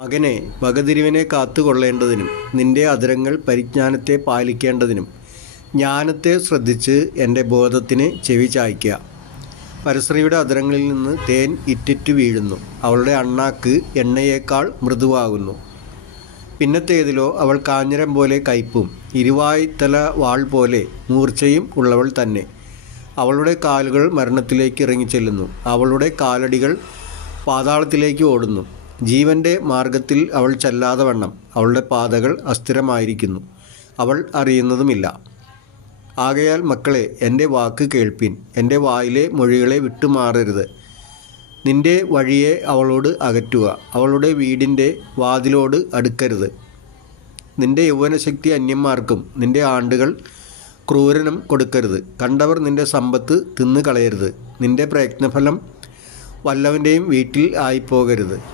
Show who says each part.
Speaker 1: മകനെ വകതിരിവിനെ കാത്തുകൊള്ളേണ്ടതിനും നിന്റെ അതിരങ്ങൾ പരിജ്ഞാനത്തെ പാലിക്കേണ്ടതിനും ജ്ഞാനത്തെ ശ്രദ്ധിച്ച് എന്റെ ബോധത്തിന് ചെവി ചായ്ക്കുക പരശ്രീയുടെ അതിരങ്ങളിൽ നിന്ന് തേൻ ഇറ്റിറ്റു വീഴുന്നു. അവളുടെ അണ്ണാക്ക് എണ്ണയേക്കാൾ മൃദുവാകുന്നു. പിന്നത്തേതിലോ അവൾ കാഞ്ഞിരം പോലെ കയ്പും ഇരുവായ്ത്തല വാൾ പോലെ മൂർച്ചയും ഉള്ളവൾ തന്നെ. അവളുടെ കാലുകൾ മരണത്തിലേക്ക് ഇറങ്ങിച്ചെല്ലുന്നു. അവളുടെ കാലടികൾ പാതാളത്തിലേക്ക് ഓടുന്നു. ജീവന്റെ മാർഗത്തിൽ അവൾ ചെല്ലാതെ വണ്ണം. അവളുടെ പാതകൾ അസ്ഥിരമായിരിക്കുന്നു. അവൾ അറിയുന്നതുമില്ല. ആകയാൽ മക്കളെ എന്റെ വാക്ക് കേൾപ്പിൻ. എന്റെ വായിലെ മൊഴികളെ വിട്ടുമാറരുത്. നിന്റെ വഴിയെ അവളോട് അകറ്റുക. അവളുടെ വീടിന്റെ വാതിലോട് അടുക്കരുത്. നിന്റെ യൗവനശക്തി അന്യന്മാർക്കും നിന്റെ ആണ്ടുകൾ ക്രൂരനും കൊടുക്കരുത്. കണ്ടവർ നിന്റെ സമ്പത്ത് തിന്നു കളയരുത് നിന്റെ പ്രയത്നഫലം വല്ലവന്റെയും വീട്ടിൽ ആയിപ്പോകരുത്.